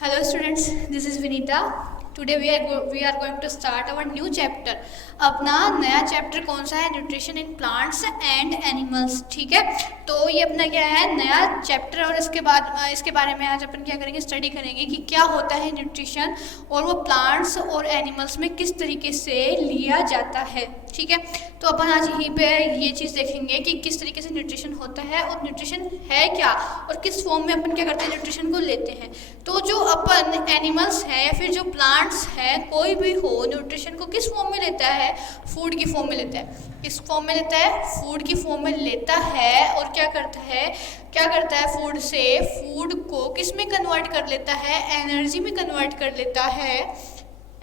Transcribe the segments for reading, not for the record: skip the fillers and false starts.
Hello students, this is Vinita. Today we are going to start our new chapter. अपना नया chapter कौन सा है? Nutrition in plants and animals. ठीक है, तो ये अपना क्या है, नया चैप्टर. और इसके बारे में आज अपन क्या करेंगे, स्टडी करेंगे कि क्या होता है न्यूट्रिशन और वो प्लांट्स और एनिमल्स में किस तरीके से लिया जाता है. ठीक है, तो अपन आज यहीं पे ये चीज़ देखेंगे कि किस तरीके से न्यूट्रिशन होता है और न्यूट्रिशन है क्या और किस फॉर्म में अपन क्या करते हैं, न्यूट्रिशन को लेते हैं. तो जो अपन एनिमल्स हैं या फिर जो प्लांट्स हैं, कोई भी हो, न्यूट्रिशन को किस फॉर्म में लेता है? फूड की फॉर्म में लेता है. किस फॉर्म में लेता है? फूड की फॉर्म में लेता है. और क्या करता है फूड से, फूड को किस में कन्वर्ट कर लेता है? एनर्जी में कन्वर्ट कर लेता है.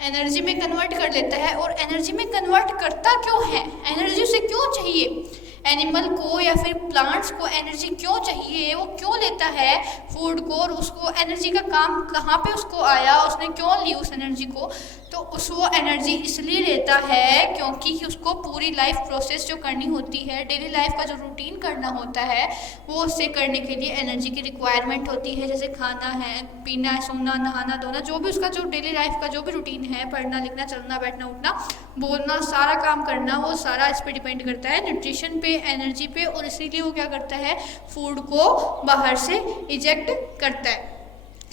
एनर्जी में कन्वर्ट कर लेता है. और एनर्जी में कन्वर्ट करता क्यों है? एनर्जी उसे क्यों चाहिए? एनिमल को या फिर प्लांट्स को एनर्जी क्यों चाहिए? वो क्यों लेता है फूड को? और उसको एनर्जी का काम कहाँ पे उसको आया, उसने क्यों ली उस एनर्जी को? तो वो एनर्जी इसलिए लेता है क्योंकि उसको पूरी लाइफ प्रोसेस जो करनी होती है, डेली लाइफ का जो रूटीन करना होता है, वो उससे करने के लिए एनर्जी की रिक्वायरमेंट होती है. जैसे खाना है, पीना है, सोना, नहाना धोना, जो भी उसका जो डेली लाइफ का जो भी रूटीन है, पढ़ना लिखना, चलना बैठना उठना, बोलना, सारा काम करना, वो सारा इस पर डिपेंड करता है न्यूट्रिशन पे, एनर्जी पे. और इसीलिए वो क्या करता है, फूड को बाहर से इजेक्ट करता है.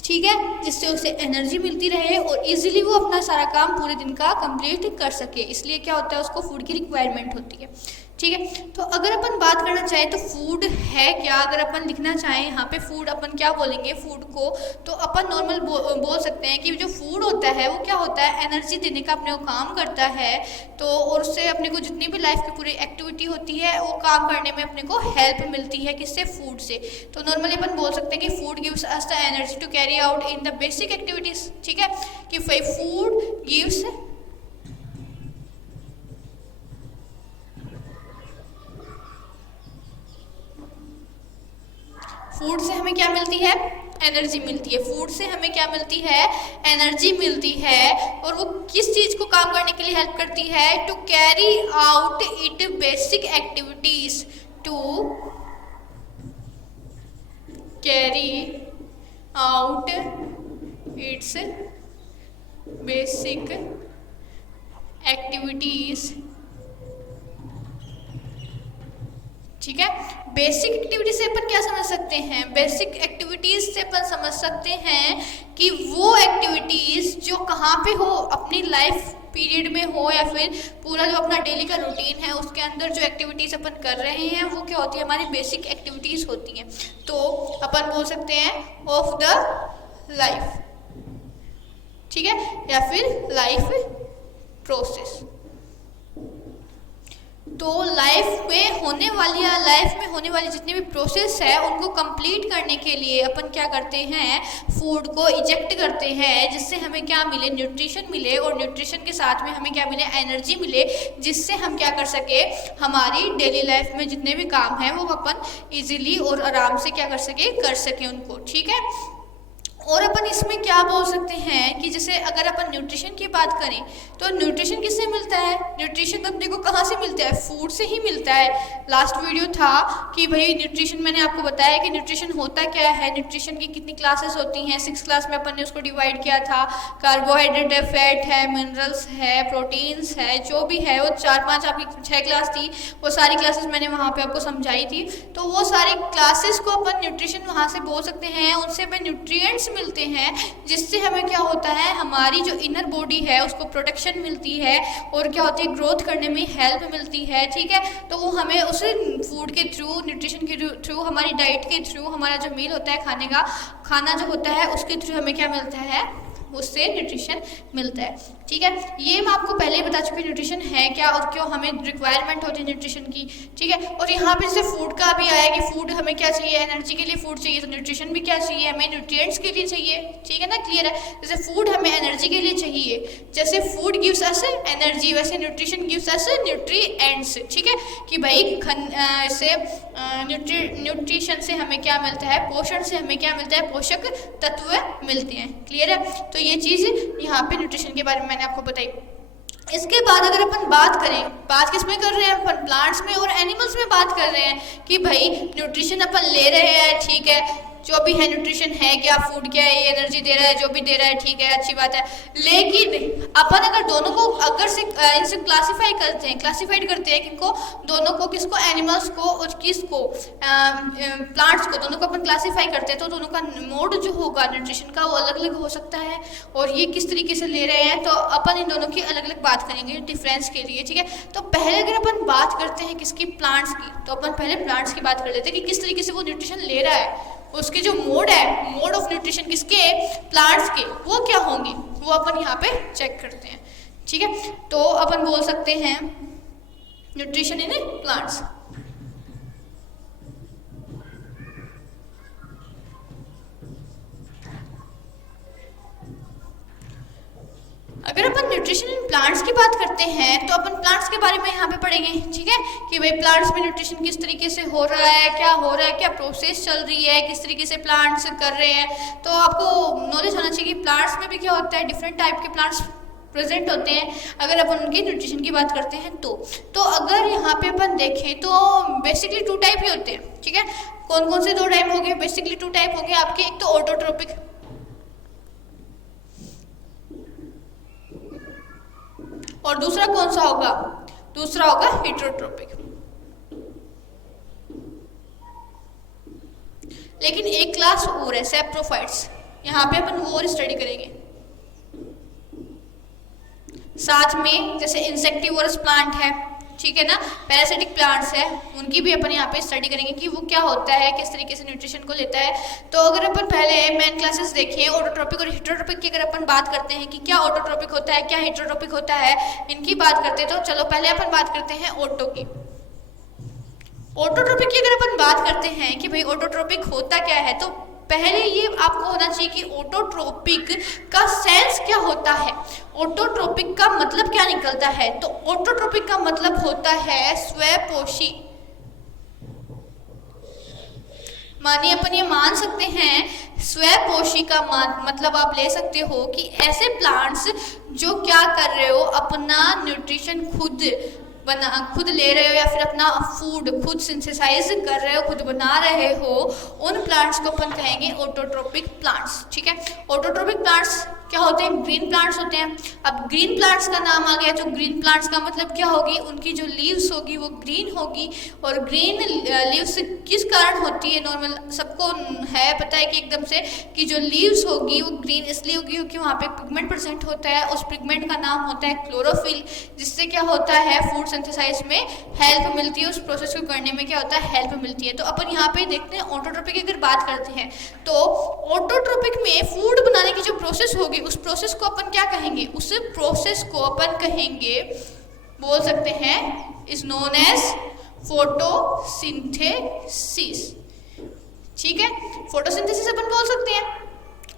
ठीक है, जिससे उसे एनर्जी मिलती रहे और इजीली वो अपना सारा काम पूरे दिन का कंप्लीट कर सके. इसलिए क्या होता है, उसको फूड की रिक्वायरमेंट होती है. ठीक है, तो अगर अपन बात करना चाहें तो फूड है क्या, अगर अपन लिखना चाहें यहाँ पे फूड, अपन क्या बोलेंगे फूड को, तो अपन नॉर्मल बोल सकते हैं कि जो फूड होता है वो क्या होता है, एनर्जी देने का अपने को काम करता है. तो और उससे अपने को जितनी भी लाइफ की पूरी एक्टिविटी होती है वो काम करने में अपने को हेल्प मिलती है. किससे? फूड से. तो नॉर्मली अपन बोल सकते हैं कि food gives us the energy to carry out in the basic activities. ठीक है, कि फूड गिव्स फूड से हमें क्या मिलती है? एनर्जी मिलती है. फूड से हमें क्या मिलती है? एनर्जी मिलती है. और वो किस चीज़ को काम करने के लिए हेल्प करती है? To carry out it basic activities. To carry out its basic activities. ठीक है, बेसिक एक्टिविटी से अपन क्या समझ सकते हैं? बेसिक एक्टिविटीज़ से अपन समझ सकते हैं कि वो एक्टिविटीज़ जो कहाँ पे हो, अपनी लाइफ पीरियड में हो या फिर पूरा जो अपना डेली का रूटीन है उसके अंदर जो एक्टिविटीज़ अपन कर रहे हैं वो क्या होती है, हमारी बेसिक एक्टिविटीज़ होती हैं. तो अपन बोल सकते हैं ऑफ द लाइफ. ठीक है, या फिर लाइफ प्रोसेस. तो लाइफ में होने वाली जितनी भी प्रोसेस है उनको कंप्लीट करने के लिए अपन क्या करते हैं, फूड को इजेक्ट करते हैं, जिससे हमें क्या मिले, न्यूट्रिशन मिले. और न्यूट्रिशन के साथ में हमें क्या मिले, एनर्जी मिले, जिससे हम क्या कर सके, हमारी डेली लाइफ में जितने भी काम हैं वो अपन इजीली और आराम से क्या कर सके उनको. ठीक है, और अपन इसमें क्या बोल सकते हैं कि जैसे अगर अपन न्यूट्रिशन की बात करें तो न्यूट्रिशन किससे मिलता है? न्यूट्रिशन अपने को कहाँ से मिलता है? फूड से ही मिलता है. लास्ट वीडियो था कि भाई न्यूट्रिशन, मैंने आपको बताया कि न्यूट्रिशन होता क्या है, न्यूट्रिशन की कितनी क्लासेस होती हैं. 6 क्लास में अपन ने उसको डिवाइड किया था. कार्बोहाइड्रेट है, फैट है, मिनरल्स है, प्रोटीन्स है, जो भी है वो 4-5 आपकी 6 क्लास थी. वो सारी क्लासेस मैंने वहाँ पर आपको समझाई थी. तो वो सारी क्लासेस को अपन न्यूट्रिशन वहाँ से बोल सकते हैं. उनसे हमें न्यूट्रिएंट्स मिलते हैं, जिससे हमें क्या होता है, हमारी जो इनर बॉडी है उसको प्रोटेक्शन मिलती है और क्या होती है, ग्रोथ करने में हेल्प मिलती है. ठीक है, तो वो हमें उस फूड के थ्रू, न्यूट्रिशन के थ्रू, हमारी डाइट के थ्रू, हमारा जो मील होता है, खाना जो होता है उसके थ्रू हमें क्या मिलता है, उससे न्यूट्रिशन मिलता है. ठीक है, ये मैं आपको पहले ही बता चुकी न्यूट्रिशन है क्या और क्यों हमें रिक्वायरमेंट होती है न्यूट्रिशन की. ठीक है, और यहाँ पे जैसे फूड का भी आया कि फूड हमें क्या चाहिए, एनर्जी के लिए फूड चाहिए, तो न्यूट्रिशन भी क्या चाहिए, हमें न्यूट्रिएंट्स के लिए चाहिए. ठीक है ना, क्लियर है. जैसे फूड हमें एनर्जी के लिए चाहिए, जैसे फूड गिव्स अस एनर्जी, वैसे न्यूट्रिशन गिव्स अस न्यूट्रिएंट्स. ठीक है, कि भाई से न्यूट्रिशन से हमें क्या मिलता है, पोषण से हमें क्या मिलता है, पोषक तत्व मिलते हैं. क्लियर है, तो ये चीज़ यहाँ पे न्यूट्रिशन के बारे में मैंने आपको बताई. इसके बाद अगर अपन बात करें, बात किस में कर रहे हैं अपन, प्लांट्स में और एनिमल्स में बात कर रहे हैं कि भाई न्यूट्रिशन अपन ले रहे हैं, ठीक है, जो भी है न्यूट्रिशन है क्या, फूड क्या है, ये एनर्जी दे रहा है, जो भी दे रहा है ठीक है, अच्छी बात है। लेकिन अपन अगर दोनों को अगर से इनसे क्लासिफाइड करते हैं किनको, दोनों को, किसको, एनिमल्स को और किसको, प्लांट्स को, दोनों को अपन क्लासीफाई करते हैं, तो दोनों का मोड जो होगा न्यूट्रिशन का वो अलग अलग हो सकता है। और ये किस तरीके से ले रहे हैं तो अपन इन दोनों की अलग अलग बात करेंगे डिफरेंस के लिए, ठीक है। तो पहले अगर अपन बात करते हैं किसकी, प्लांट्स की, तो अपन पहले प्लांट्स की बात कर लेते हैं कि किस तरीके से वो न्यूट्रिशन ले रहा है, उसके जो मोड है, मोड ऑफ न्यूट्रिशन किसके, प्लांट्स के, वो क्या होंगे वो अपन यहाँ पे चेक करते हैं, ठीक है। तो अपन बोल सकते हैं न्यूट्रिशन इन प्लांट्स। अगर अपन न्यूट्रिशन इन प्लांट्स की बात करते हैं तो अपन प्लांट्स के बारे में यहाँ पे पढ़ेंगे, ठीक है, कि भाई प्लांट्स में न्यूट्रिशन किस तरीके से हो रहा है, क्या हो रहा है, क्या प्रोसेस चल रही है, किस तरीके से प्लांट्स कर रहे हैं। तो आपको नॉलेज होना चाहिए कि प्लांट्स में भी क्या होता है, डिफरेंट टाइप के प्लांट्स प्रेजेंट होते हैं अगर अपन उनके न्यूट्रिशन की बात करते हैं तो अगर यहाँ पे अपन देखें तो बेसिकली 2 टाइप ही होते हैं, ठीक है। कौन कौन से 2 टाइप हो गए, बेसिकली 2 टाइप हो गए आपके, एक तो ऑटोट्रोपिक और दूसरा कौन सा होगा, दूसरा होगा हेटेरोट्रोपिक। लेकिन एक क्लास और है सैप्रोफाइट्स, यहाँ पे अपन वो और स्टडी करेंगे। साथ में जैसे इंसेक्टिवोरस प्लांट है, ठीक है ना, पैरासिटिक प्लांट्स है, उनकी भी अपन यहाँ पे स्टडी करेंगे कि वो क्या होता है, किस तरीके से न्यूट्रिशन को लेता है। तो अगर अपन पहले मेन क्लासेस देखें ऑटोट्रोपिक और हेटेरोट्रोपिक की, अगर अपन बात करते हैं कि क्या ऑटोट्रोपिक होता है, क्या हेटेरोट्रोपिक होता है, इनकी बात करते हैं तो चलो पहले अपन बात करते हैं ऑटो की। ऑटोट्रोपिक की अगर अपन बात करते हैं कि भाई ऑटोट्रोपिक होता क्या है, तो पहले ये आपको होना चाहिए कि ऑटोट्रोपिक का सेंस क्या होता है, ऑटोट्रोपिक का मतलब क्या निकलता है। तो ऑटोट्रोपिक का मतलब होता है स्वपोषी। मानिए अपन ये मान सकते हैं स्वपोषी का मतलब आप ले सकते हो कि ऐसे प्लांट्स जो क्या कर रहे हो, अपना न्यूट्रिशन खुद ले रहे हो या फिर अपना फूड खुद सिंथेसाइज कर रहे हो, खुद बना रहे हो, उन प्लांट्स को अपन कहेंगे ऑटोट्रोपिक प्लांट्स, ठीक है। ऑटोट्रोपिक प्लांट्स क्या होते हैं, ग्रीन प्लांट्स होते हैं। अब ग्रीन प्लांट्स का नाम आ गया तो ग्रीन प्लांट्स का मतलब क्या होगी, उनकी जो लीव्स होगी वो ग्रीन होगी। और ग्रीन लीव्स किस कारण होती है, नॉर्मल सबको है पता है कि एकदम से कि जो लीव्स होगी वो ग्रीन इसलिए होगी क्योंकि वहाँ पे पिगमेंट प्रेजेंट होता है, उस पिगमेंट का नाम होता है क्लोरोफिल, जिससे क्या होता है फूड सिंथेसाइज में हेल्प मिलती है, उस प्रोसेस को करने में क्या होता है हेल्प मिलती है। तो अपन यहाँ पे देखते हैं ऑटोट्रोपिक की अगर बात करते हैं तो ऑटोट्रोपिक में फूड बनाने की जो प्रोसेस होगी उस प्रोसेस को अपन क्या कहेंगे, उस प्रोसेस को अपन कहेंगे, बोल सकते हैं इज नोन एज फोटोसिंथेसिस, ठीक है। फोटोसिंथेसिस अपन बोल सकते हैं।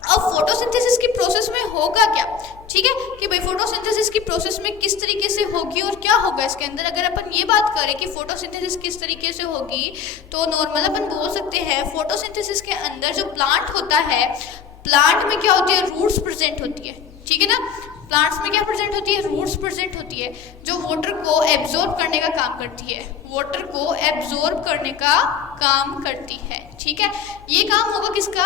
अब फोटोसिंथेसिस की प्रोसेस में होगा क्या, ठीक है, कि भाई फोटोसिंथेसिस की प्रोसेस में किस तरीके से होगी और क्या होगा इसके अंदर। अगर अपन ये बात करें कि फोटोसिंथेसिस किस तरीके से होगी तो नॉर्मल अपन बोल सकते हैं फोटोसिंथेसिस के अंदर जो प्लांट होता है, प्लांट में क्या होती है, रूट्स प्रेजेंट होती है, ठीक है ना। प्लांट्स में क्या प्रेजेंट होती है, रूट्स प्रेजेंट होती है, जो वाटर को एब्जॉर्ब करने का काम करती है, वाटर को एब्जॉर्ब करने का काम करती है, ठीक है। ये काम होगा किसका,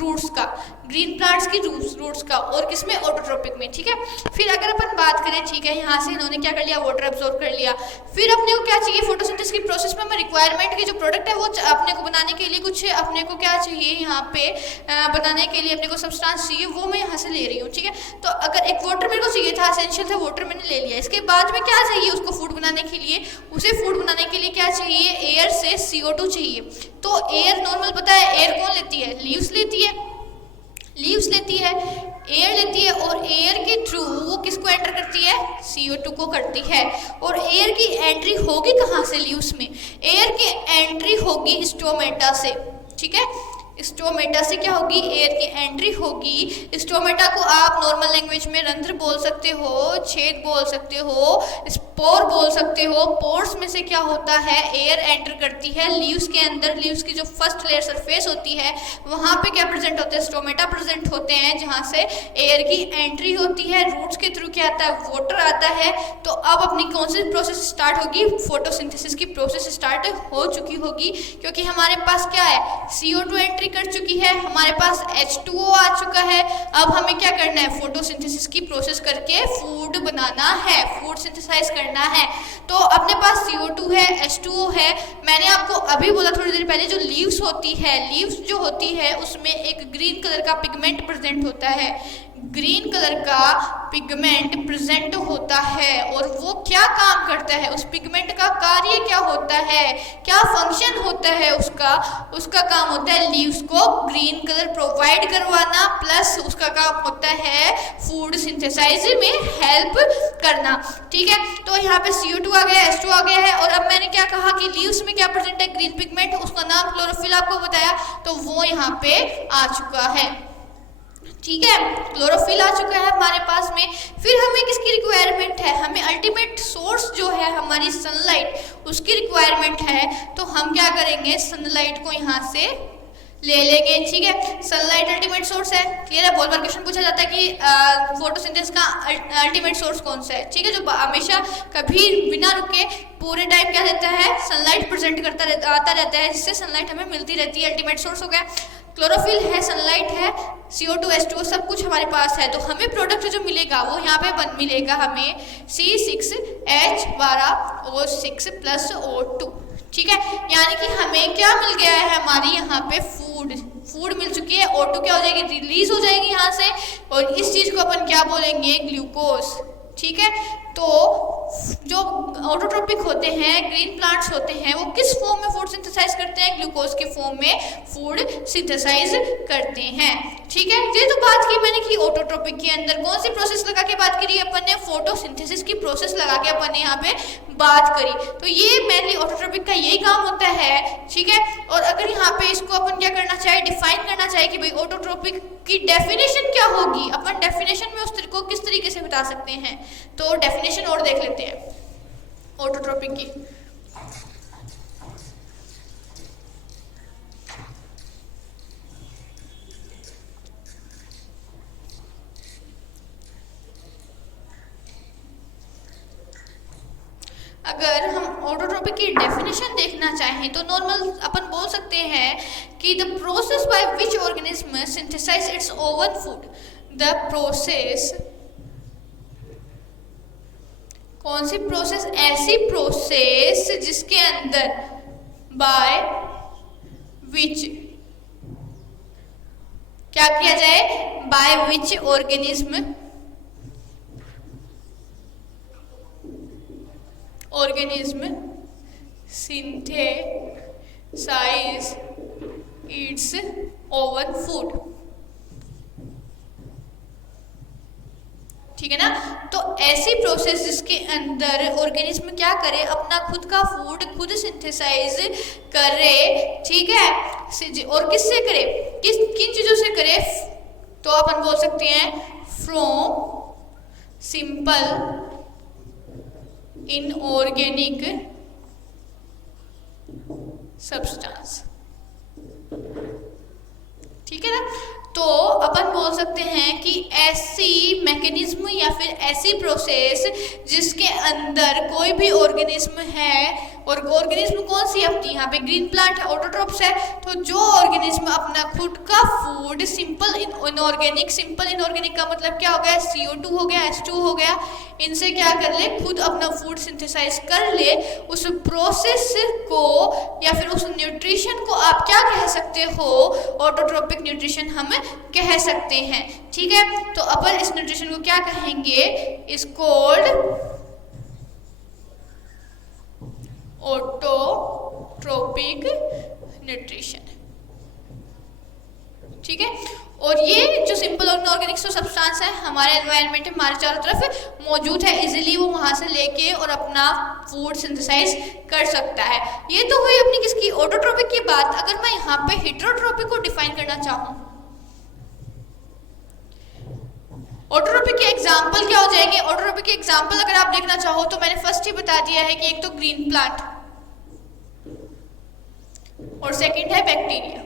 रूट्स का, ग्रीन प्लांट्स की रूट्स का, और किसमें, ऑटोट्रोपिक में, ठीक है। फिर अगर अपन बात करें, ठीक है, यहाँ से इन्होंने क्या कर लिया, वाटर एब्जॉर्ब कर लिया। फिर अपने को क्या चाहिए, फोटोसिंथेसिस की प्रोसेस में हमें रिक्वायरमेंट की जो प्रोडक्ट है वो अपने को बनाने के लिए कुछ अपने को क्या चाहिए, यहाँ पे बनाने के लिए अपने को सब्सटेंस चाहिए, वो मैं यहाँ से ले रही हूँ, ठीक है। तो अगर एक वाटर मेरे को चाहिए था, एसेंशियल था, वाटर मैंने ले लिया। इसके बाद में क्या चाहिए उसको फूड बनाने के लिए, उसे फूड बनाने के लिए क्या चाहिए, एयर से CO2 चाहिए। तो एयर नॉर्मल पता है एयर कौन लेती है, लीव्स लेती है, लीव्स लेती है, एयर लेती है, और एयर के थ्रू वो किसको एंटर करती है, CO2 को करती है। और एयर की एंट्री होगी कहाँ से, लीव्स में, एयर की एंट्री होगी स्टोमेटा से, ठीक है। स्टोमेटा से क्या होगी, एयर की एंट्री होगी। स्टोमेटा को आप नॉर्मल लैंग्वेज में रंध्र बोल सकते हो, छेद बोल सकते हो, स्पोर बोल सकते हो। पोर्स में से क्या होता है, एयर एंटर करती है लीव्स के अंदर। लीव्स की जो फर्स्ट लेयर सरफेस होती है वहाँ पे क्या प्रेजेंट होते हैं, स्टोमेटा प्रेजेंट होते हैं, जहाँ से एयर की एंट्री होती है। रूट्स के थ्रू क्या आता है, वाटर आता है। तो अब अपनी कौन सी प्रोसेस स्टार्ट होगी, फोटोसिंथेसिस की प्रोसेस स्टार्ट हो चुकी होगी, क्योंकि हमारे पास क्या है, CO2 एंट्री कर चुकी है, हमारे पास H2O आ चुका है। अब हमें क्या करना है, फोटोसिंथेसिस की प्रोसेस करके फूड बनाना है, फूड सिंथेसाइज करना है। तो अपने पास CO2 है, H2O है। मैंने आपको अभी बोला थोड़ी देर पहले, जो लीव्स होती है, लीव्स जो होती है उसमें एक ग्रीन कलर का पिगमेंट प्रेजेंट होता है, ग्रीन कलर का पिगमेंट प्रेजेंट होता है। और वो क्या काम करता है, उस पिगमेंट का कार्य क्या होता है, क्या फंक्शन होता है उसका काम होता है लीव्स को ग्रीन कलर प्रोवाइड करवाना, प्लस उसका काम होता है फूड सिंथेसाइज में हेल्प करना। ठीक है, तो यहाँ पे CO2 आ गया, H2 आ गया है। और अब मैंने क्या कहा कि लीव्स में क्या प्रेजेंट है, ग्रीन पिगमेंट, उसका नाम क्लोरोफिल आपको बताया, तो वो यहाँ पे आ चुका है। ठीक है, क्लोरोफिल आ चुका है हमारे पास में। फिर हमें किसकी रिक्वायरमेंट है, हमें अल्टीमेट सोर्स जो है हमारी सनलाइट, उसकी रिक्वायरमेंट है। तो हम क्या करेंगे, सनलाइट को यहाँ से ले लेंगे। ठीक है, सनलाइट अल्टीमेट सोर्स है। क्लियर है, बहुत बार क्वेश्चन पूछा जाता है कि फोटोसिंथेसिस का अल्टीमेट सोर्स कौन सा है। ठीक है, जो हमेशा कभी बिना रुके पूरे टाइम क्या देता है, सनलाइट प्रेजेंट आता रहता है, जिससे सनलाइट हमें मिलती रहती है, अल्टीमेट सोर्स हो गया। क्लोरोफिल है, सनलाइट है, CO2 H2O सब कुछ हमारे पास है। तो हमें प्रोडक्ट जो मिलेगा वो यहाँ पे मिलेगा हमें C6H12O6 + O2। ठीक है, यानी कि हमें क्या मिल गया है, हमारी यहाँ पे फूड मिल चुकी है। O2 क्या हो जाएगी, रिलीज हो जाएगी यहाँ से, और इस चीज को अपन क्या बोलेंगे, ग्लूकोज। ठीक है, तो जो ऑटोट्रोपिक होते हैं, ग्रीन प्लांट्स होते हैं, वो किस फॉर्म में फूड सिंथेसाइज करते हैं, ग्लूकोज के फॉर्म में फूड सिंथेसाइज करते हैं। ठीक है, ये तो बात की मैंने कि ऑटोट्रोपिक के अंदर कौन सी प्रोसेस लगा के बात करी, अपन ने फोटोसिंथेसिस की प्रोसेस लगा के अपन ने यहाँ पे बात करी। तो ये मेनली ऑटोट्रोपिक का यही काम होता है। ठीक है, और अगर यहाँ पे इसको अपन क्या करना चाहिए, डिफाइन करना चाहिए कि भाई ऑटोट्रोपिक की डेफिनेशन क्या होगी, अपन डेफिनेशन में उस को किस तरीके से बता सकते हैं। तो डेफिनेशन और देख लेते हैं ऑटोट्रोपिक की। अगर हम ऑटोट्रोपिक की डेफिनेशन देखना चाहें तो नॉर्मल अपन बोल सकते हैं कि the process by which organism synthesize its own food. The process, कौन सी प्रोसेस, ऐसी प्रोसेस जिसके अंदर बाय विच क्या किया जाए, by which organism synthesize its own food. ठीक है ना, तो ऐसी प्रोसेस जिसके अंदर ऑर्गेनिज्म क्या करे, अपना खुद का फूड खुद सिंथेसाइज करे। ठीक है, और किससे करे, किन चीजों से करे, तो अपन बोल सकते हैं फ्रॉम सिंपल इनऑर्गेनिक सब्सटेंस। ठीक है ना, तो अपन बोल सकते हैं कि ऐसी मैकेनिज्म या फिर ऐसी प्रोसेस जिसके अंदर कोई भी ऑर्गेनिज्म है, और ऑर्गेनिज्म कौन सी अपनी यहाँ पे ग्रीन प्लांट है, ऑटोट्रोप्स है। तो जो ऑर्गेनिज्म अपना खुद का फूड सिंपल इनऑर्गेनिक का मतलब क्या हो गया, CO2 हो गया, H2 हो गया, इनसे क्या कर ले, खुद अपना फूड सिंथेसाइज कर ले। उस प्रोसेस को या फिर उस न्यूट्रिशन को आप क्या कह सकते हो, ऑटोट्रोपिक न्यूट्रिशन हम कह सकते हैं। ठीक है, तो अपन इस न्यूट्रिशन को क्या कहेंगे, इज कॉल्ड ऑटोट्रोपिक न्यूट्रिशन। ठीक है, और ये जो सिंपल इनऑर्गेनिक सब्सटेंस है हमारे एनवायरनमेंट में हमारे चारों तरफ मौजूद है, इजीली वो वहां से लेके और अपना फूड सिंथेसाइज कर सकता है। ये तो हुई अपनी किसकी, ऑटोट्रोपिक की बात। अगर मैं यहाँ पे हेटेरोट्रोपिक को डिफाइन करना चाहूँ, ऑटोट्रोपिक के एग्जाम्पल क्या हो जाएंगे, ऑटोट्रोपिक के एग्जाम्पल अगर आप देखना चाहो तो मैंने फर्स्ट ही बता दिया है कि एक तो ग्रीन प्लांट और सेकंड है बैक्टीरिया।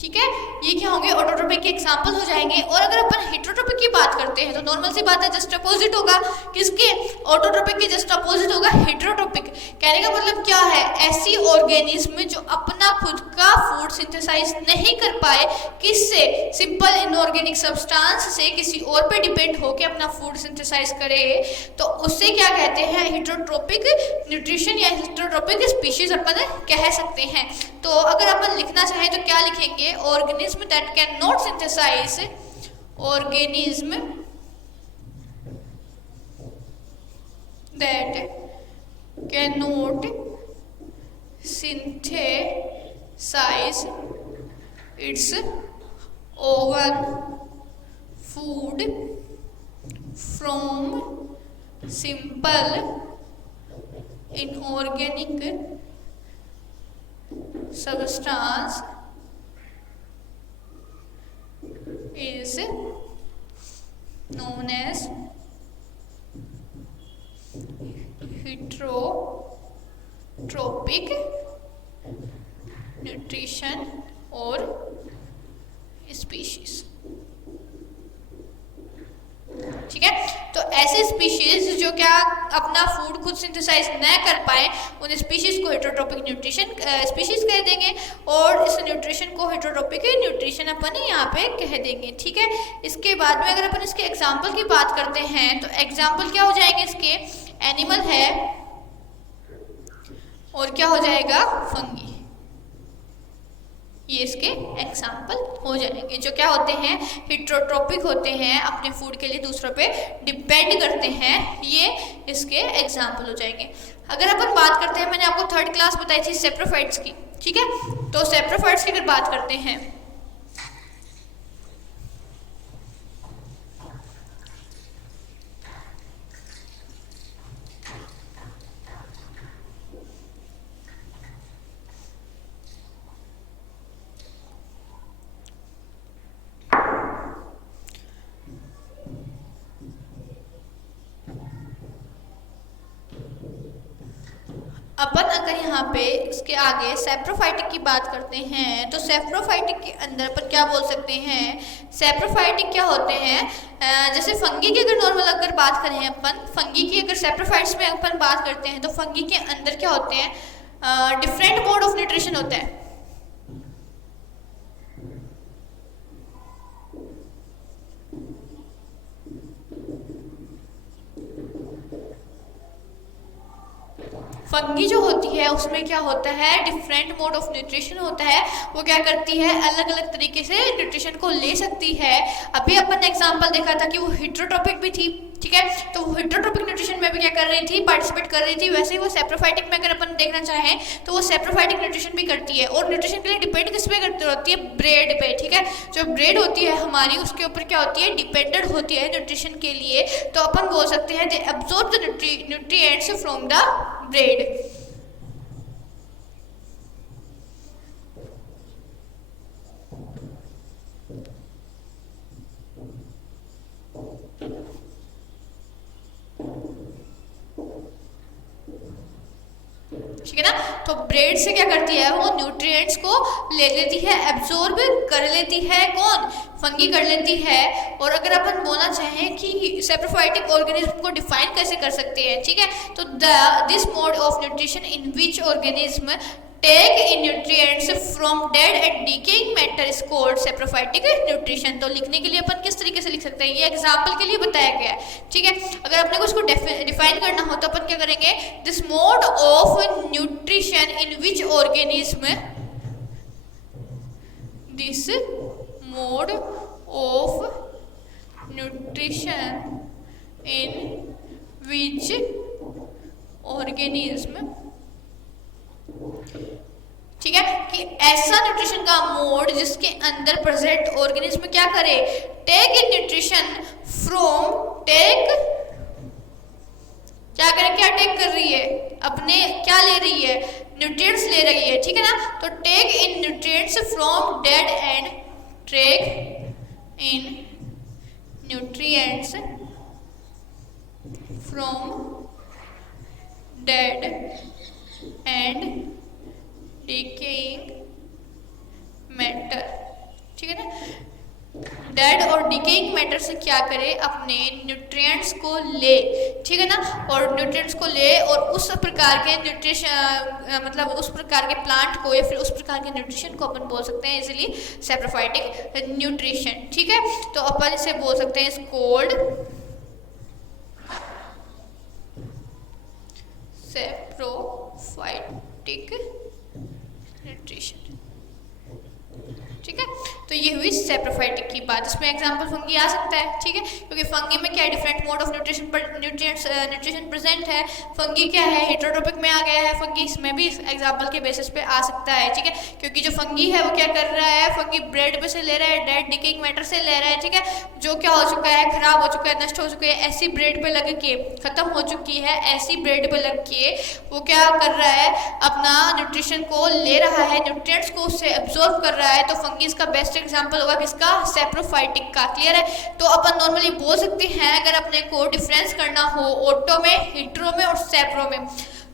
ठीक है, ये क्या होंगे, ऑटोट्रोपिक के एग्जाम्पल हो जाएंगे। और अगर अपन हेटेरोट्रोपिक की बात करते हैं तो नॉर्मल सी बात है, जस्ट अपोजिट होगा। किसके, ऑटोट्रोपिक के जस्ट अपोजिट होगा हेटेरोट्रोपिक। कहने का मतलब क्या है, ऐसी ऑर्गेनिज्म जो अपना खुद का फूड सिंथेसाइज नहीं कर पाए, किससे, सिंपल इनऑर्गेनिक सब्सटेंस से, किसी और पे डिपेंड होकर अपना फूड सिंथेसाइज करे, तो उससे क्या कहते हैं, हेटेरोट्रोपिक न्यूट्रिशन या हेटेरोट्रोपिक स्पीशीज अपन कह सकते हैं। तो अगर अपन लिखना चाहें तो क्या लिखेंगे, organism that cannot synthesize, organism that cannot synthesize its own food from simple inorganic substance is known as heterotropic nutrition or species। ठीक है, तो ऐसे स्पीशीज जो क्या अपना फूड खुद सिंथेसाइज न कर पाए, उन स्पीशीज को हेटेरोट्रोपिक न्यूट्रिशन स्पीशीज कह देंगे, और इस न्यूट्रिशन को हेटेरोट्रोपिक न्यूट्रिशन अपन यहाँ पे कह देंगे। ठीक है, इसके बाद में अगर अपन इसके एग्जाम्पल की बात करते हैं तो एग्जाम्पल क्या हो जाएंगे इसके, एनिमल है और क्या हो जाएगा, फंगी। ये इसके एग्जाम्पल हो जाएंगे, जो क्या होते हैं, हेटेरोट्रोपिक होते हैं, अपने फूड के लिए दूसरों पे डिपेंड करते हैं। ये इसके एग्जाम्पल हो जाएंगे। अगर अपन बात करते हैं, मैंने आपको थर्ड क्लास बताई थी सेप्रोफाइट्स की, ठीक है, तो सेप्रोफाइट्स की अगर बात करते हैं, अपन अगर यहाँ पे इसके आगे सेप्रोफाइटिक की बात करते हैं तो सेप्रोफाइटिक के अंदर अपन क्या बोल सकते हैं, सेप्रोफाइटिक क्या होते हैं, जैसे फंगी की अगर नॉर्मल अगर बात करें अपन, फंगी की अगर सेप्रोफाइट्स में अपन बात करते हैं तो फंगी के अंदर क्या होते हैं, डिफरेंट मोड ऑफ न्यूट्रिशन होता है। फंगी जो होती है उसमें क्या होता है, डिफरेंट मोड ऑफ न्यूट्रिशन होता है। वो क्या करती है, अलग अलग तरीके से न्यूट्रिशन को ले सकती है। अभी अपन ने एग्जांपल देखा था कि वो हेटेरोट्रोपिक भी थी, ठीक है, तो वो हेटेरोट्रोपिक न्यूट्रिशन में भी क्या कर रही थी, पार्टिसिपेट कर रही थी। वैसे ही वो सेप्रोफाइटिक में अगर अपन देखना चाहें तो वो सेप्रोफाइटिक न्यूट्रिशन भी करती है, और न्यूट्रिशन के लिए डिपेंड किस पे करती होती है, ब्रेड पे। ठीक है, जो ब्रेड होती है हमारी, उसके ऊपर क्या होती है, डिपेंडेंट होती है न्यूट्रिशन के लिए। तो अपन बोल सकते हैं they absorb the nutrients from the bread. ठीक है ना, तो ब्रेड से क्या करती है, वो न्यूट्रिएंट्स को ले लेती है, एब्जॉर्ब कर लेती है, कौन, फंगी कर लेती है। और अगर अपन बोलना चाहें कि सेप्रोफाइटिक ऑर्गेनिज्म को डिफाइन कैसे कर सकते हैं, ठीक है, तो this mode of nutrition in which organism take in nutrients from dead and decaying matter is called saprophytic nutrition. तो लिखने के लिए अपन किस तरीके से लिख सकते हैं, ये एग्जांपल के लिए बताया गया है। ठीक है, अगर अपने को इसको डिफाइन करना हो तो अपन क्या करेंगे, this mode of nutrition in which organism, this mode of nutrition in which organism, ठीक है, कि ऐसा न्यूट्रिशन का मोड जिसके अंदर प्रेजेंट ऑर्गेनिज्म क्या करे, take in nutrition from, take क्या करे, क्या टेक कर रही है, अपने क्या ले रही है, न्यूट्रिएंट्स ले रही है। ठीक है ना, तो take in nutrients from dead and take in nutrients from dead and decaying matter ठीक है ना। डेड और डिकेइंग मैटर से क्या करे, अपने न्यूट्रिएंट्स को ले, ठीक है ना, और न्यूट्रिएंट्स को ले और उस प्रकार के न्यूट्रिशन मतलब उस प्रकार के प्लांट को या फिर उस प्रकार के न्यूट्रिशन को अपन बोल सकते हैं इजीली सैप्रोफाइटिक न्यूट्रिशन, ठीक है। तो अपन इसे बोल सकते हैं इस कोल्ड सैप्रोफाइटिक न्यूट्रिशन, ठीक है। तो ये हुई सैप्रोफाइटिक की बात। इसमें एग्जांपल फंगी आ सकता है, ठीक है, क्योंकि फंगी में क्या है, different mode of nutrition present है। फंगी क्या है, हेटेरोट्रोपिक में आ गया है फंगी, इसमें भी एग्जांपल के बेसिस पे आ सकता है, ठीक है, क्योंकि जो फंगी है वो क्या कर रहा है, फंगी ब्रेड में से ले रहा है, डेड डिकेइंग मैटर से ले रहा है, ठीक है, जो क्या हो चुका है, खराब हो चुका है, नष्ट हो चुका है, ऐसी ब्रेड पे लग के खत्म हो चुकी है, ऐसी ब्रेड पे लग के वो क्या कर रहा है, अपना न्यूट्रिशन को ले रहा है, न्यूट्रिएंट्स को उससे एब्जॉर्ब कर रहा है। तो फंगी इसका बेस्ट एग्जांपल होगा किसका, सैप्रोफाइटिक का। क्लियर है। तो अपन नॉर्मली बोल सकते हैं अगर अपने को डिफरेंस करना हो ऑटो में, हिट्रो में और सैप्रो में,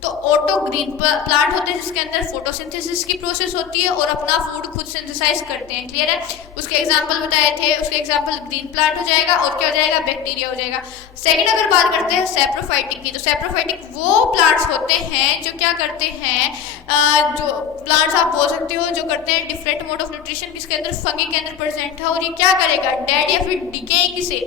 तो ऑटो ग्रीन प्लांट होते हैं जिसके अंदर फोटोसिंथेसिस की प्रोसेस होती है और अपना फूड खुद सिंथेसाइज करते हैं। क्लियर है। उसके एग्जांपल बताए थे, उसके एग्जांपल ग्रीन प्लांट हो जाएगा और क्या हो जाएगा, बैक्टीरिया हो जाएगा। सेकंड अगर बात करते हैं सैप्रोफाइटिक की, तो सैप्रोफाइटिक वो प्लांट्स होते हैं जो क्या करते हैं, जो प्लांट्स आप बोल सकते हो जो करते हैं डिफरेंट मोड ऑफ न्यूट्रिशन किसके अंदर, फंगी के अंदर प्रेजेंट है, और ये क्या करेगा, डेड या फिर डिकेइंग से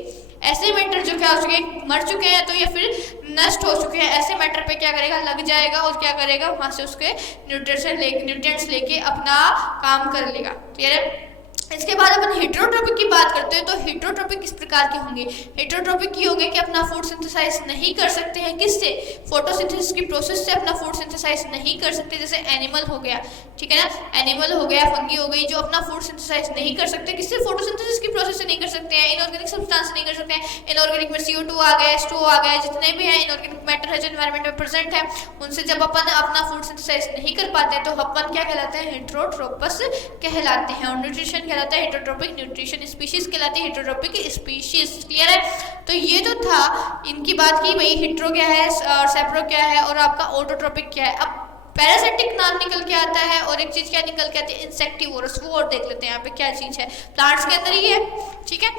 ऐसे मैटर जो क्या हो चुके हैं, मर चुके हैं तो या फिर नष्ट हो चुके हैं, ऐसे मैटर पे क्या करेगा, लग जाएगा और क्या करेगा, वहां से उसके न्यूट्रिएंट्स लेके अपना काम कर लेगा। क्लियर है। इसके बाद अपन हेटेरोट्रोपिक की बात करते हैं। तो हेटेरोट्रोपिक किस प्रकार के होंगे, हेटेरोट्रोपिक की होंगे कि अपना फूड सिंथेसाइज नहीं कर सकते हैं, किससे, फोटोसिंथेसिस की प्रोसेस से अपना फूड सिंथेसाइज नहीं कर सकते, जैसे एनिमल हो गया, ठीक है ना, एनिमल हो गया, फंगी हो गई, जो अपना फूड सिंथेसाइज नहीं कर सकते, किससे, फोटोसिंथेसिस की प्रोसेस से नहीं कर सकते हैं, इनऑर्गेनिक सब्सटेंस नहीं कर सकते हैं। इनऑर्गेनिक में CO2 आ गया, H2O आ गया, जितने भी हैं इनऑर्गेनिक मैटर है जो एनवायरनमेंट में प्रेजेंट है, उनसे जब अपन अपना फूड सिंथेसाइज नहीं कर पाते तो अपन क्या कहलाते हैं, हेटेरोट्रोपस कहलाते हैं। और न्यूट्रिशन कहलाता है हेटेरोट्रोपिक न्यूट्रिशन, स्पीशीज कहलाती है हेटेरोट्रोपिक स्पीशीज। क्लियर है। तो ये जो था इनकी बात की भाई, हेटेरो क्या है और सैप्रो क्या है और आपका ऑटोट्रोपिक क्या है। अब पैरासिटिक नाम निकल के आता है और एक चीज क्या निकल के आती है, इंसेक्टिवोरस, वो और देख लेते हैं यहाँ पे क्या चीज है, प्लांट्स के अंदर ही है, ठीक है,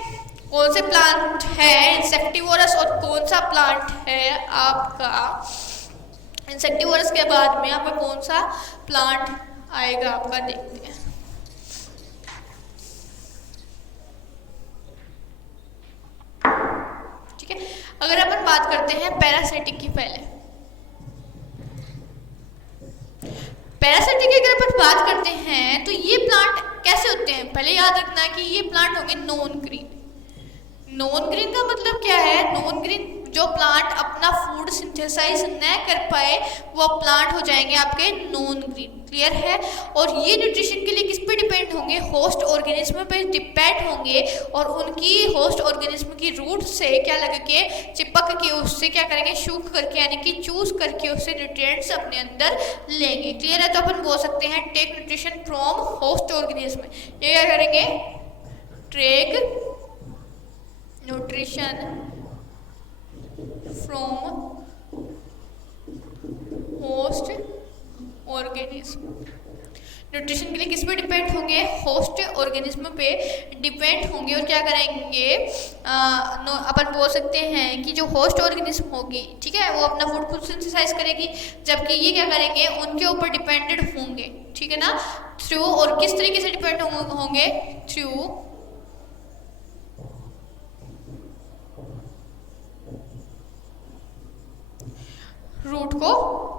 कौन से प्लांट है इंसेक्टिवोरस और कौन सा प्लांट है आपका इंसेक्टिवोरस के बाद में आपका कौन सा प्लांट आएगा आपका, देखते हैं। ठीक है, अगर अपन बात करते हैं पैरासिटिक की, पहले पैरासिटिक की अगर अपन बात करते हैं तो ये प्लांट कैसे होते हैं, पहले याद रखना है कि ये प्लांट होंगे नॉन ग्रीन। नॉन ग्रीन का मतलब क्या है, नॉन ग्रीन जो प्लांट अपना फूड सिंथेसाइज न कर पाए वो प्लांट हो जाएंगे आपके नॉन ग्रीन। क्लियर है। और ये न्यूट्रिशन के लिए किस पे डिपेंड होंगे, होस्ट ऑर्गेनिज्म पे डिपेंड होंगे और उनकी होस्ट ऑर्गेनिज्म की रूट से क्या लग के चिपक के उससे क्या करेंगे, सूख करके यानी कि चूज करके उससे न्यूट्रिएंट्स अपने अंदर लेंगे। क्लियर है। तो अपन बोल सकते हैं take nutrition from host organism. ये क्या करेंगे, take nutrition from host organism. Nutrition के लिए किस पे डिपेंड होंगे, होस्ट ऑर्गेनिज्म पे डिपेंड होंगे और क्या करेंगे, अपन बोल सकते हैं कि जो होस्ट ऑर्गेनिज्म होगी, ठीक है, वो अपना फूड खुद सिंथेसाइज करेगी, जबकि ये क्या करेंगे, उनके ऊपर डिपेंडेड होंगे। ठीक है ना, थ्रू, और किस तरीके से डिपेंड होंगे, थ्रू रूट को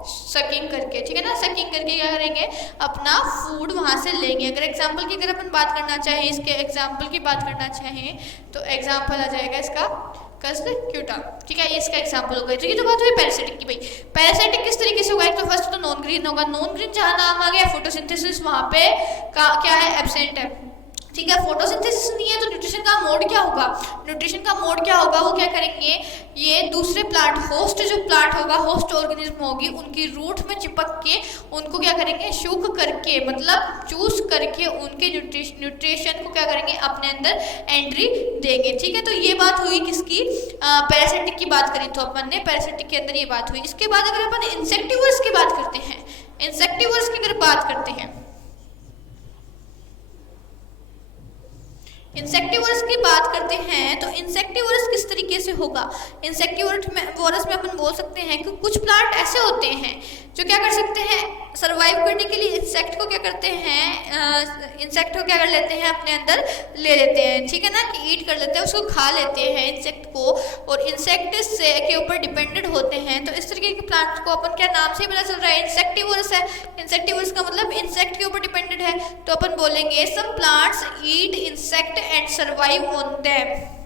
सकिंग करके। ठीक है ना, सकिंग करके क्या करेंगे, अपना फूड वहां से लेंगे। अगर एग्जांपल की अगर अपन बात करना चाहें, इसके एग्जांपल की बात करना चाहें तो एग्जांपल आ जाएगा इसका कस्क्यूटा। ठीक है, ये इसका एग्जांपल होगा। तो ये तो बात हुई पैरासिटिक की। भाई पैरासिटिक किस तरीके से होगा, एक तो फर्स्ट तो नॉन ग्रीन होगा। नॉन ग्रीन जहाँ नाम आ गया, फोटोसिंथेसिस वहां पे क्या है, एब्सेंट है। ठीक है, फोटोसिंथेसिस नहीं है तो न्यूट्रिशन का मोड क्या होगा, न्यूट्रिशन का मोड क्या होगा, वो क्या करेंगे, ये दूसरे प्लांट, होस्ट जो प्लांट होगा, होस्ट ऑर्गेनिज्म होगी, उनकी रूट में चिपक के उनको क्या करेंगे, सूख करके मतलब चूस करके उनके न्यूट्रिशन को क्या करेंगे, अपने अंदर एंट्री देंगे। ठीक है, तो ये बात हुई किसकी, पैरासिटिक की बात करी तो अपन ने पैरासिटिक के अंदर ये बात हुई। इसके बाद अगर अपन इंसेक्टिवर्स की बात करते हैं, इंसेक्टिवर्स की अगर बात करते हैं इंसेक्टिवोरस की बात करते हैं तो इंसेक्टिवोरस किस तरीके से होगा। इंसेक्टिवोरस में अपन बोल सकते हैं कि कुछ प्लांट ऐसे होते हैं जो क्या कर सकते हैं, सर्वाइव करने के लिए इंसेक्ट को क्या करते हैं, इंसेक्ट को क्या कर लेते हैं, अपने अंदर ले लेते हैं, ठीक है ना, कि ईट कर लेते हैं, उसको खा लेते हैं इंसेक्ट को, और इंसेक्ट से के ऊपर डिपेंडेंट होते हैं। तो इस तरीके के प्लांट्स को अपन क्या नाम से पता चल रहा है, इंसेक्टिवोरस है। इंसेक्टिवोरस का मतलब इंसेक्ट के ऊपर डिपेंडेंट है, तो अपन बोलेंगे some plants eat insect and survive on them.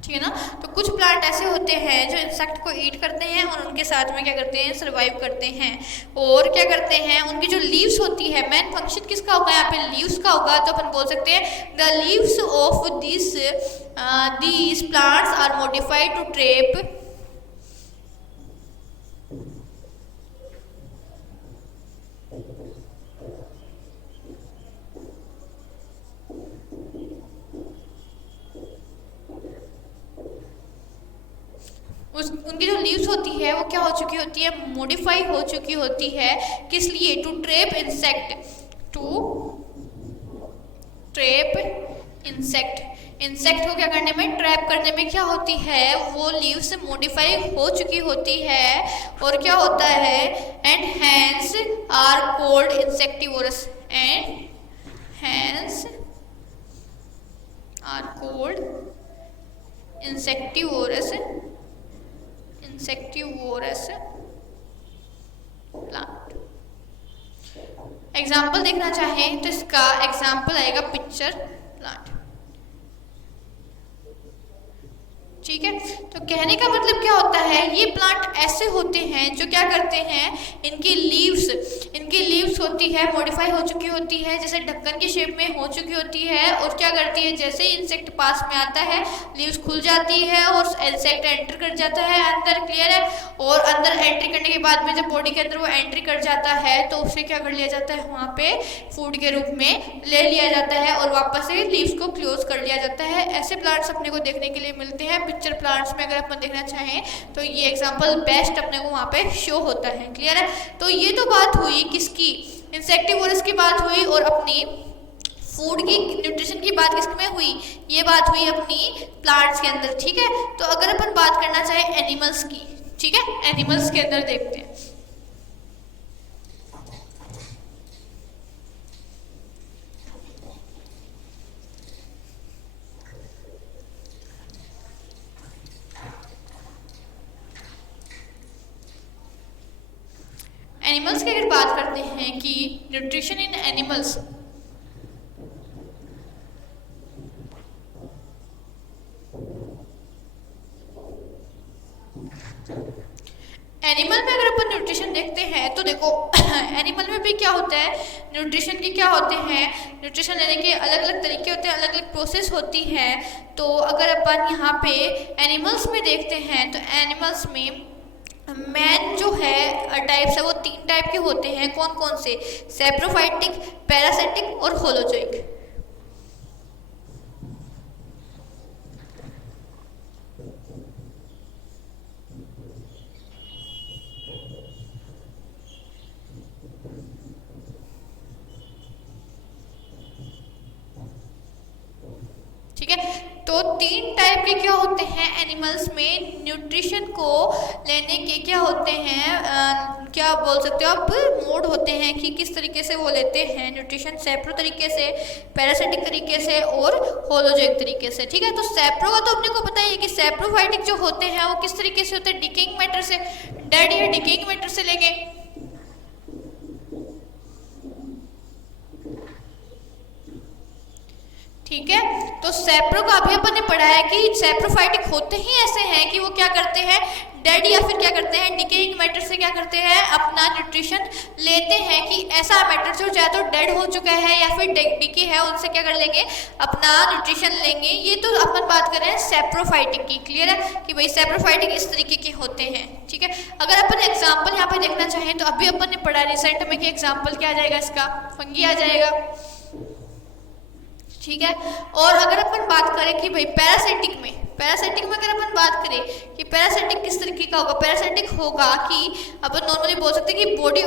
ठीक है ना। तो कुछ प्लांट ऐसे होते हैं जो इंसेक्ट को ईट करते हैं और उनके साथ में क्या करते हैं, सर्वाइव करते हैं। और क्या करते हैं, उनकी जो लीव्स होती है, मेन फंक्शन किसका होगा यहाँ पे, लीव्स का होगा। तो अपन बोल सकते हैं the leaves of these plants are modified to trap उनकी जो लीव्स होती है वो क्या हो चुकी होती है, मॉडिफाई हो चुकी होती है। किस लिए, to trap insect, to trap insect. Insect को क्या करने में, ट्रैप करने में क्या होती है, वो लीव्स मॉडिफाई हो चुकी होती है। और क्या होता है, and hence are called insectivorous, and hence are called insectivorous plant. Example देखना चाहें तो इसका एग्जाम्पल आएगा पिक्चर प्लांट, ठीक है। तो कहने का मतलब क्या होता है, ये प्लांट ऐसे होते हैं जो क्या करते हैं, इनकी लीव्स होती है मॉडिफाई हो चुकी होती है, जैसे ढक्कन की शेप में हो चुकी होती है। और क्या करती है, जैसे ही इंसेक्ट पास में आता है लीव्स खुल जाती है और इंसेक्ट एंटर कर जाता है अंदर, क्लियर है। और अंदर एंट्री करने के बाद में जब बॉडी के अंदर वो एंट्री कर जाता है तो उसे क्या कर लिया जाता है, वहाँ पे फूड के रूप में ले लिया जाता है और वापस से लीव्स को क्लोज कर लिया जाता है। ऐसे प्लांट्स अपने को देखने के लिए मिलते हैं पिक्चर प्लांट्स में। अगर अपन देखना चाहें तो ये एग्जांपल बेस्ट अपने को वहाँ पे शो होता है, क्लियर है। तो ये तो बात हुई किसकी, इंसेक्टिवोरस की बात हुई, और अपनी फूड की न्यूट्रिशन की बात किसमें हुई, ये बात हुई अपनी प्लांट्स के अंदर, ठीक है। तो अगर अपन बात करना चाहें एनिमल्स की, ठीक है, एनिमल्स के अंदर देखते हैं। एनिमल्स की अगर बात करते हैं कि न्यूट्रिशन इन एनिमल्स, एनिमल में अगर अपन न्यूट्रिशन देखते हैं तो देखो एनिमल में भी क्या होता है, न्यूट्रिशन के क्या होते हैं, न्यूट्रिशन लेने के अलग अलग तरीके होते हैं, अलग अलग प्रोसेस होती है। तो अगर अपन यहाँ पे एनिमल्स में देखते हैं तो एनिमल्स में मैन जो है टाइप्स है वो 3 टाइप के होते हैं। कौन कौन से, सैप्रोफाइटिक, पैरासिटिक और होलोजोइक। ठीक है, तो 3 टाइप के क्या होते हैं एनिमल्स में, न्यूट्रिशन को लेने के क्या होते हैं, क्या बोल सकते हो आप, मोड होते हैं कि किस तरीके से वो लेते हैं न्यूट्रिशन, सैप्रो तरीके से, पैरासिटिक तरीके से और होलोजोइक तरीके से, ठीक है। तो सैप्रो का तो अपने को पता ही है कि सैप्रोफाइटिक जो होते हैं वो किस तरीके से होते हैं, डिकेइंग मैटर से, डेड या डिकेइंग मैटर से लेंगे, ठीक है। तो सैप्रो का अभी अपन ने पढ़ा है कि सैप्रोफाइटिक होते ही ऐसे हैं कि वो क्या करते हैं, डेड या फिर क्या करते हैं, डिकेइंग मैटर से क्या करते हैं, अपना न्यूट्रिशन लेते हैं। कि ऐसा मैटर जो चाहे तो डेड हो चुका है या फिर डिके है, उनसे क्या कर लेंगे, अपना न्यूट्रिशन लेंगे। ये तो अपन बात कर रहे हैं सैप्रोफाइटिक की, क्लियर है कि भाई सैप्रोफाइटिक इस तरीके के होते हैं, ठीक है। अगर अपन एग्जाम्पल यहाँ पे देखना चाहें तो अभी अपन ने पढ़ा रिसेंट में कि एग्जाम्पल क्या आ जाएगा इसका, फंगी आ जाएगा, ठीक है। और अगर अपन बात करें कि भाई पैरासिटिक में अगर अपन बात करें कि पैरासिटिक किस तरीके का होगा, पैरासिटिक होगा कि अपन नॉर्मली बोल सकते हैं कि body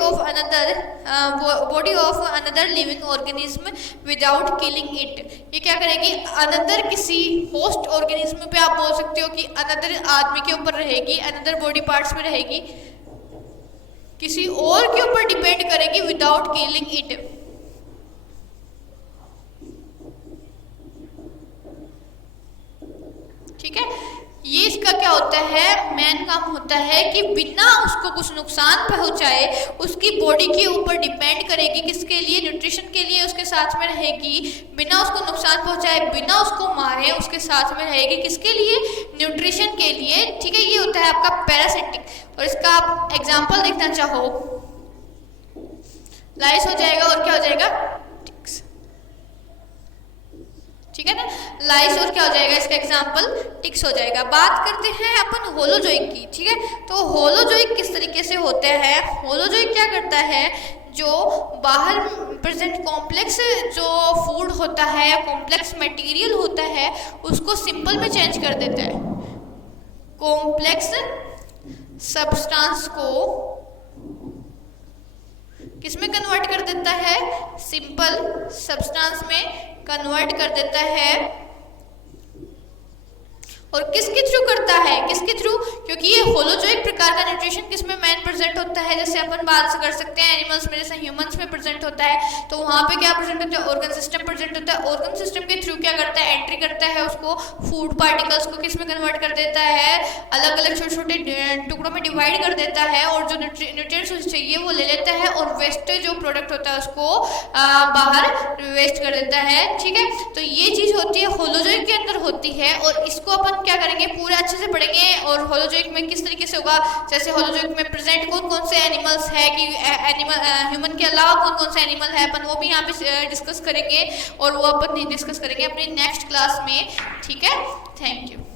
of another living organism without killing it. ये क्या करेगी, अनदर किसी होस्ट ऑर्गेनिज्म पे आप बोल सकते हो कि अनदर आदमी के ऊपर रहेगी, अनदर बॉडी पार्ट्स में रहेगी, किसी और के ऊपर डिपेंड करेगी विदाउट किलिंग इट। ठीक है, ये इसका क्या होता है, मेन काम होता है कि बिना उसको कुछ नुकसान पहुंचाए उसकी बॉडी के ऊपर डिपेंड करेगी, किसके लिए, न्यूट्रिशन के लिए उसके साथ में रहेगी, बिना उसको नुकसान पहुंचाए, बिना उसको मारे उसके साथ में रहेगी, किसके लिए, न्यूट्रिशन के लिए। ठीक है, ये होता है आपका पैरासिटिक। और इसका आप एग्जाम्पल देखना चाहो, लाइस हो जाएगा और क्या हो जाएगा, टिक्स। ठीक है ना, लाइस और क्या हो जाएगा, इसका एग्जाम्पल टिक्स हो जाएगा। बात करते हैं अपन होलोजोइक की। ठीक है, तो होलोजोइक किस तरीके से होते हैं, होलोजोइक क्या करता है, जो बाहर प्रेजेंट कॉम्प्लेक्स जो फूड होता है या कॉम्प्लेक्स मटेरियल होता है उसको सिंपल में चेंज कर देता है, कॉम्प्लेक्स सब्सटेंस को किसमें कन्वर्ट कर देता है, सिंपल सब्सटेंस में कन्वर्ट कर देता है। और किसके थ्रू करता है, किसके थ्रू, क्योंकि ये होलोजोइक प्रकार का न्यूट्रिशन किसमें मेन प्रेजेंट होता है, जैसे अपन बात कर सकते हैं एनिमल्स में, जैसे ह्यूमंस में प्रेजेंट होता है, तो वहाँ पे क्या प्रेजेंट होता है, ऑर्गन सिस्टम प्रेजेंट होता है। ऑर्गन सिस्टम के थ्रू क्या करता है, एंट्री करता है, उसको फूड पार्टिकल्स को किसमें कन्वर्ट कर देता है, अलग अलग छोटे छोटे टुकड़ों में डिवाइड कर देता है, और जो न्यूट्रिएंट्स चाहिए वो ले लेता है, और वेस्ट जो प्रोडक्ट होता है उसको बाहर वेस्ट कर देता है। ठीक है, तो ये चीज़ होती है होलोजोइक के अंदर होती है, और इसको अपन क्या करेंगे, पूरे अच्छे से पढ़ेंगे। और होलोजोइक में किस तरीके से होगा, जैसे होलोजोइक में प्रेजेंट कौन कौन से एनिमल्स है, कि एनिमल ह्यूमन के अलावा कौन कौन से एनिमल है, अपन वो भी यहाँ पे डिस्कस करेंगे, और वो अपन डिस्कस करेंगे अपनी नेक्स्ट क्लास में। ठीक है, थैंक यू।